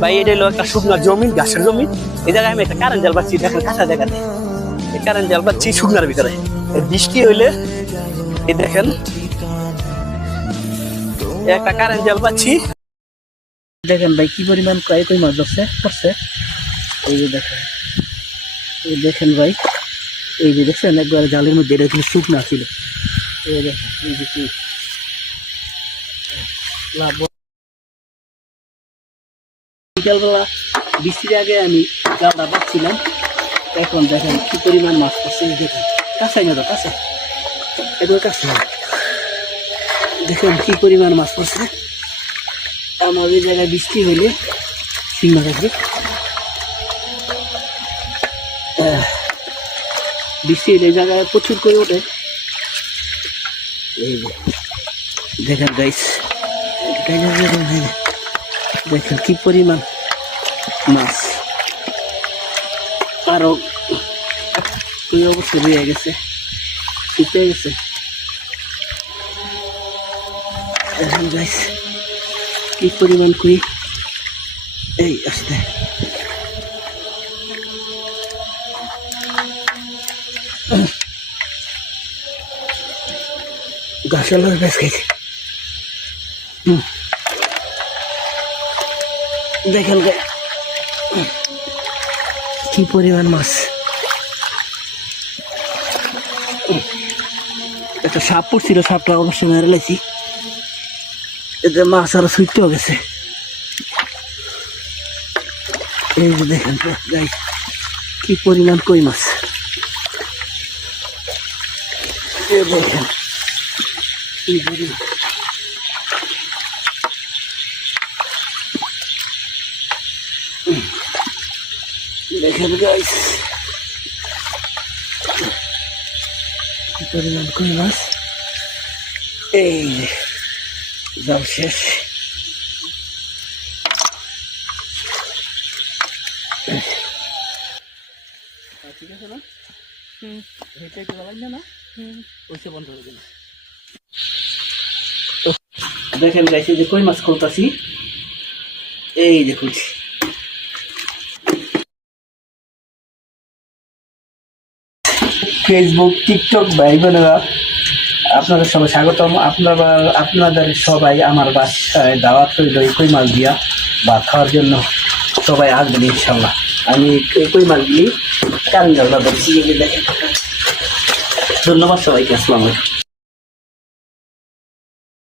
ভাই এটা হলো একটা শুকনো জমি, ঘাসের জমি। এই জায়গায় আমি একটা কারেন্ট জাল পাচ্ছি, দেখেন কাঁচা জায়গাতে এই কারেন্ট জাল পাচ্ছি শুকনার ভিতরে। বৃষ্টি হইলে এই দেখেন একটা কারেন্ট জাল পাচ্ছি। দেখেন ভাই কি পরিমাণ কই মাছ ধরছে। এই যে দেখেন, এই দেখেন ভাই, এই যে দেখছেন একবার জালের মধ্যে এটা কিন্তু শুকনা ছিল। এই দেখেন এই যে কি লাভ। বিকালবেলা বৃষ্টির আগে আমি জালটা পাচ্ছিলাম, এখন দেখেন কি পরিমাণ মাছ পড়ছে। দেখেন কাঁচাই না তো, কাঁচা এগুলো কাঁচা, দেখেন কি পরিমাণ মাছ পড়ছে। আমার ওই জায়গায় বৃষ্টি হইলে শিং মাছ আসবে, বৃষ্টি হইলে এই জায়গায় প্রচুর করে ওঠে। এই যে দেখেন গাইস, দেখেন কি পরিমাণ মাছ, আরো ওই অবস্থা রয়ে গেছে, শীতে গেছে। দেখেন গাইস কি পরিমাণ কই, এই আসতে গাছালার গাছ খাইছে। দেখেন কি পরিমাণ মাছ। একটা সাপ পড়ছিল, সাপটা অবশ্যই মেরে লাইছি। এতে মাছ আরো ছুটতেও গেছে। এই যে দেখেন কি পরিমাণ কই মাছ, দেখেন কি পরিমাণ। দেখেন গাইস কি পরিমাণ কই মাছ। এই জাল শেষ। ঠিক আছে না, হেঁটে চালাইন না, ওইসে বন্ধ করে দিন। দেখেন গাইস এই যে কই মাছ খুলতাছি, এই যে খুলছি। ফেসবুক, টিকটক ভাই বোনেরা, আপনাদের সবাই স্বাগতম। আপনাদের সবাই আমার বাসায় দাওয়াত রইল এই কই মাছ দিয়া ভাত খাওয়ার জন্য। সবাই আসবেন ইনশাল্লাহ। আমি এই কই মাছ দিয়ে কারেন্ট জাল ধরছি। দেখেন, ধন্যবাদ সবাইকে, আসসালামু আলাইকুম।